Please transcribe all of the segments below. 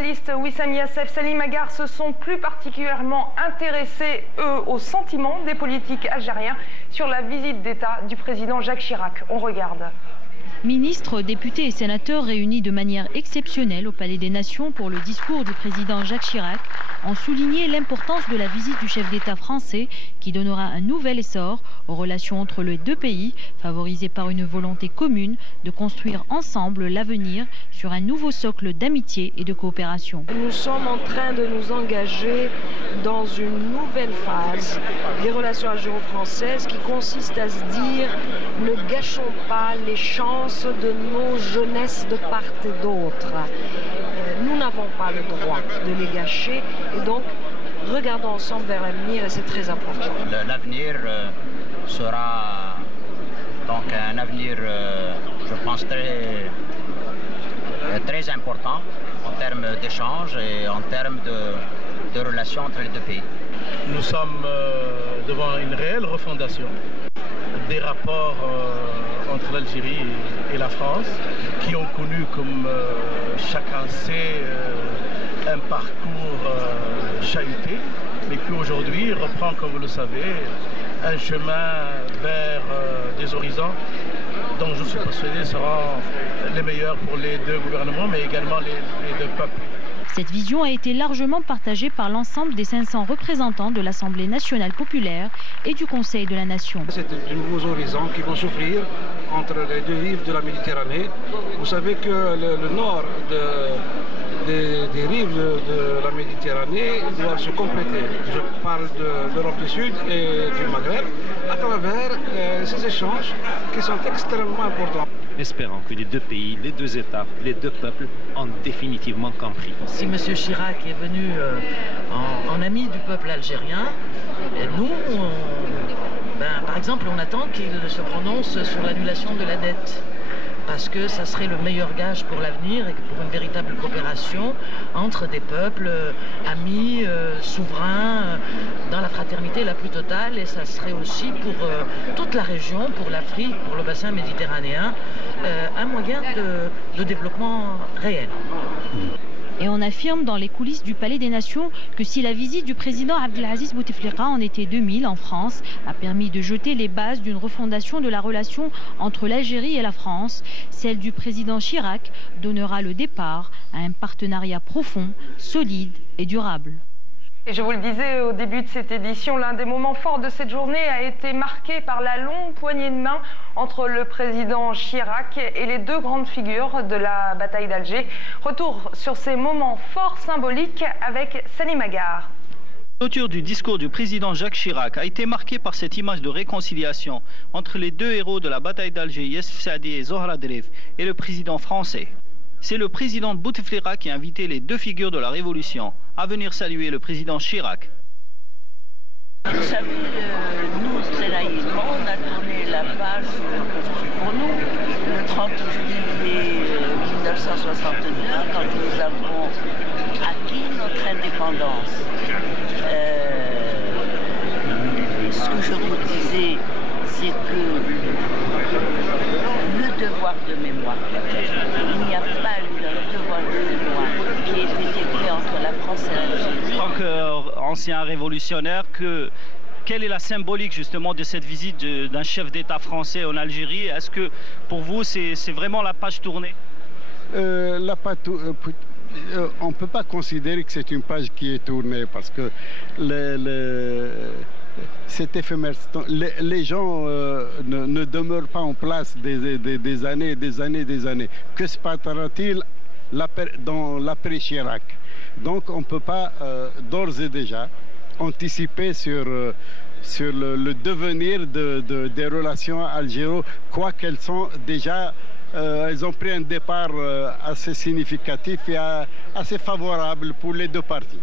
journalistes Wissam Yassef, Salim Agar se sont plus particulièrement intéressés, eux, aux sentiments des politiques algériens sur la visite d'État du président Jacques Chirac. On regarde. Ministres, députés et sénateurs réunis de manière exceptionnelle au Palais des Nations pour le discours du président Jacques Chirac ont souligné l'importance de la visite du chef d'État français qui donnera un nouvel essor aux relations entre les deux pays, favorisées par une volonté commune de construire ensemble l'avenir sur un nouveau socle d'amitié et de coopération. Nous sommes en train de nous engager dans une nouvelle phase des relations algéro-françaises qui consiste à se dire ne gâchons pas les chances de nos jeunesses de part et d'autre. Nous n'avons pas le droit de les gâcher et donc regardons ensemble vers l'avenir et c'est très important. L'avenir sera donc un avenir, je pense, très important en termes d'échanges et en termes de relations entre les deux pays. Nous sommes devant une réelle refondation des rapports entre l'Algérie et la France, qui ont connu, comme chacun sait, un parcours chahuté, mais qui aujourd'hui reprend, comme vous le savez, un chemin vers des horizons dont je suis persuadé seront les meilleurs pour les deux gouvernements, mais également les deux peuples. Cette vision a été largement partagée par l'ensemble des 500 représentants de l'Assemblée nationale populaire et du Conseil de la Nation. C'est de nouveaux horizons qui vont s'ouvrir entre les deux rives de la Méditerranée. Vous savez que le nord des rives de la Méditerranée doit se compléter. Je parle de l'Europe du Sud et du Maghreb à travers ces échanges qui sont extrêmement importants. Espérons que les deux pays, les deux États, les deux peuples ont définitivement compris. Si M. Chirac est venu en ami du peuple algérien, nous, par exemple, on attend qu'il se prononce sur l'annulation de la dette. Parce que ça serait le meilleur gage pour l'avenir et pour une véritable coopération entre des peuples amis, souverains, dans la fraternité la plus totale. Et ça serait aussi pour toute la région, pour l'Afrique, pour le bassin méditerranéen, un moyen de développement réel. Et on affirme dans les coulisses du Palais des Nations que si la visite du président Abdelaziz Bouteflika en été 2000 en France a permis de jeter les bases d'une refondation de la relation entre l'Algérie et la France, celle du président Chirac donnera le départ à un partenariat profond, solide et durable. Et je vous le disais au début de cette édition, l'un des moments forts de cette journée a été marqué par la longue poignée de main entre le président Chirac et les deux grandes figures de la bataille d'Alger. Retour sur ces moments forts symboliques avec Salim Agar. La clôture du discours du président Jacques Chirac a été marquée par cette image de réconciliation entre les deux héros de la bataille d'Alger, Youssef Saadi et Zohra Drif, et le président français. C'est le président Bouteflika qui a invité les deux figures de la Révolution à venir saluer le président Chirac. Vous savez, nous, très naïvement, on a tourné la page pour nous le 30 juillet 1962, quand nous avons acquis notre indépendance. Ce que je vous disais, c'est que le devoir de mémoire, il n'y a pas eu un devoir de mémoire qui ait été écrit entre la France et l'Algérie. En tant qu'ancien révolutionnaire, quelle est la symbolique justement de cette visite d'un chef d'État français en Algérie? Est-ce que pour vous c'est vraiment la page tournée? On ne peut pas considérer que c'est une page qui est tournée parce que c'est éphémère. Les gens ne demeurent pas en place des années, des années, des années. Que se passera-t-il dans l'après-Chirac? Donc on ne peut pas d'ores et déjà anticiper sur le devenir des relations algéro, quoi qu'elles sont déjà. Elles ont pris un départ assez significatif et assez favorable pour les deux parties.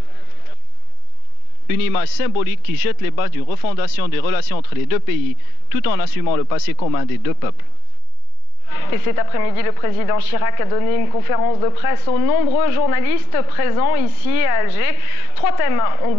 Une image symbolique qui jette les bases d'une refondation des relations entre les deux pays, tout en assumant le passé commun des deux peuples. Et cet après-midi, le président Chirac a donné une conférence de presse aux nombreux journalistes présents ici à Alger. 3 thèmes ont